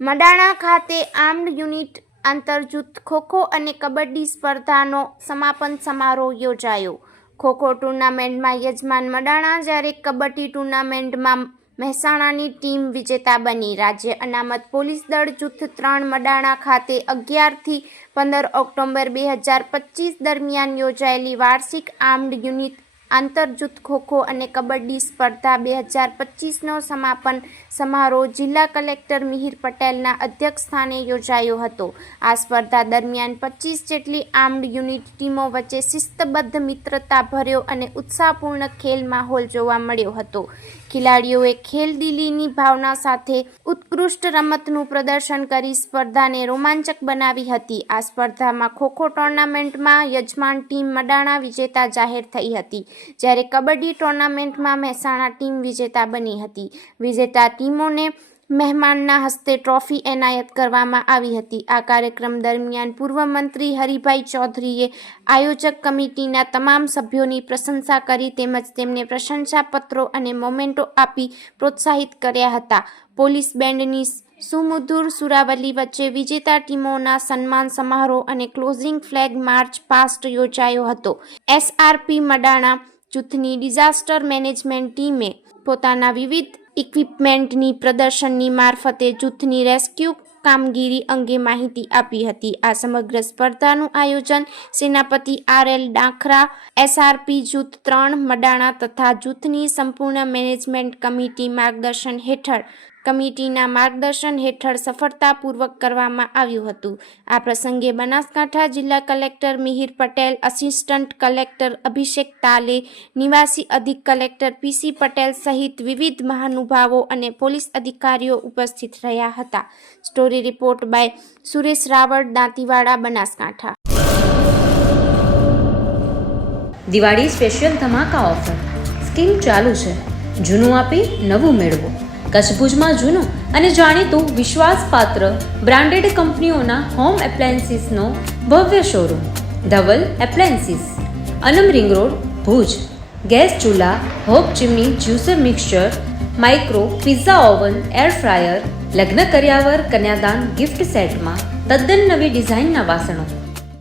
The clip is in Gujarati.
મડાણા ખાતે આર્મ્ડ યુનિટ આંતરજૂથ ખોખો અને કબડ્ડી સ્પર્ધાનો સમાપન સમારોહ યોજાયો. ખોખો ટુર્નામેન્ટમાં યજમાન મડાણા જ્યારે કબડ્ડી ટુર્નામેન્ટમાં મહેસાણાની ટીમ વિજેતા બની. રાજ્ય અનામત પોલીસ દળ જૂથ 3 મડાણા ખાતે 11 થી 15 ઓક્ટોબર 2025 દરમિયાન યોજાયેલી વાર્ષિક આર્મ્ડ યુનિટ આંતરજૂથ ખોખો અને કબડ્ડી સ્પર્ધા 2025નો સમાપન સમારોહ જિલ્લા કલેક્ટર મિહિર પટેલના અધ્યક્ષસ્થાને યોજાયો હતો. આ સ્પર્ધા દરમિયાન 25 જેટલી આર્મ્ડ યુનિટ ટીમો વચ્ચે શિસ્તબદ્ધ મિત્રતાભર્યો અને ઉત્સાહપૂર્ણ ખેલ માહોલ જોવા મળ્યો હતો. ખેલાડીઓએ ખેલદિલીની ભાવના સાથે ઉત્કૃષ્ટ રમતનું પ્રદર્શન કરી સ્પર્ધાને રોમાંચક બનાવી હતી. આ સ્પર્ધામાં ખોખો ટુર્નામેન્ટમાં યજમાન ટીમ મડાણા વિજેતા જાહેર થઈ હતી, જ્યારે કબડ્ડી ટુર્નામેન્ટમાં મહેસાણા ટીમ વિજેતા બની હતી. વિજેતા ટીમોને મહેમાનના હસ્તે ટ્રોફી એનાયત કરવામાં આવી હતી. આ કાર્યક્રમ દરમિયાન પૂર્વ મંત્રી હરિભાઈ ચૌધરીએ આયોજક કમિટીના તમામ સભ્યોની પ્રશંસા કરી તેમજ તેમને પ્રશંસાપત્રો અને મોમેન્ટો આપી પ્રોત્સાહિત કર્યા હતા. પોલીસ બેન્ડની સુમધુર સુરાવલી વચ્ચે વિજેતા ટીમોના સન્માન સમારોહ અને ક્લોઝિંગ ફ્લેગ માર્ચ પાસ્ટ યોજાયો હતો. એસઆરપી મડાણા જૂથની ડિઝાસ્ટર મેનેજમેન્ટ ટીમે પોતાના વિવિધ ઇક્વિપમેન્ટની પ્રદર્શનની મારફતે જૂથની રેસ્ક્યુ કામગીરી અંગે માહિતી આપી હતી. આ સમગ્ર સ્પર્ધાનું આયોજન સેનાપતિ RL ડાખરા, એસઆરપી જૂથ 3 મડાણા તથા જૂથની સંપૂર્ણ મેનેજમેન્ટ કમિટીના માર્ગદર્શન હેઠળ સફળતાપૂર્વક કરવામાં આવ્યું હતું. આ પ્રસંગે બનાસકાંઠા જિલ્લા collector Mihir Patel, assistant collector Abhishek Tale, નિવાસી અધિક કલેક્ટર PC પટેલ સહિત વિવિધ મહાનુભાવો અને પોલીસ અધિકારીઓ ઉપસ્થિત રહ્યા હતા. Story report by Suresh Raval, Dantiwada, Banaskantha. Diwali special ધમાકા ઓફર સ્કીમ ચાલુ છે. જૂનું આપી નવું મેળવો. કચ્છ ભુજમાં જૂનું અને જાણીતું વિશ્વાસપાત્ર બ્રાન્ડેડ કંપનીઓના હોમ એપ્લાયન્સીસનો ભવ્ય શોરૂમ ધવલ એપ્લાયન્સીસ, અનમ રિંગ રોડ, ભુજ. ગેસ ચૂલા, hope chimney, juicer mixture, micro pizza oven, air fryer, લગ્ન કર્યાવર કન્યાદાન ગિફ્ટ સેટમાં તદ્દન નવી ડિઝાઇનના વાસણો,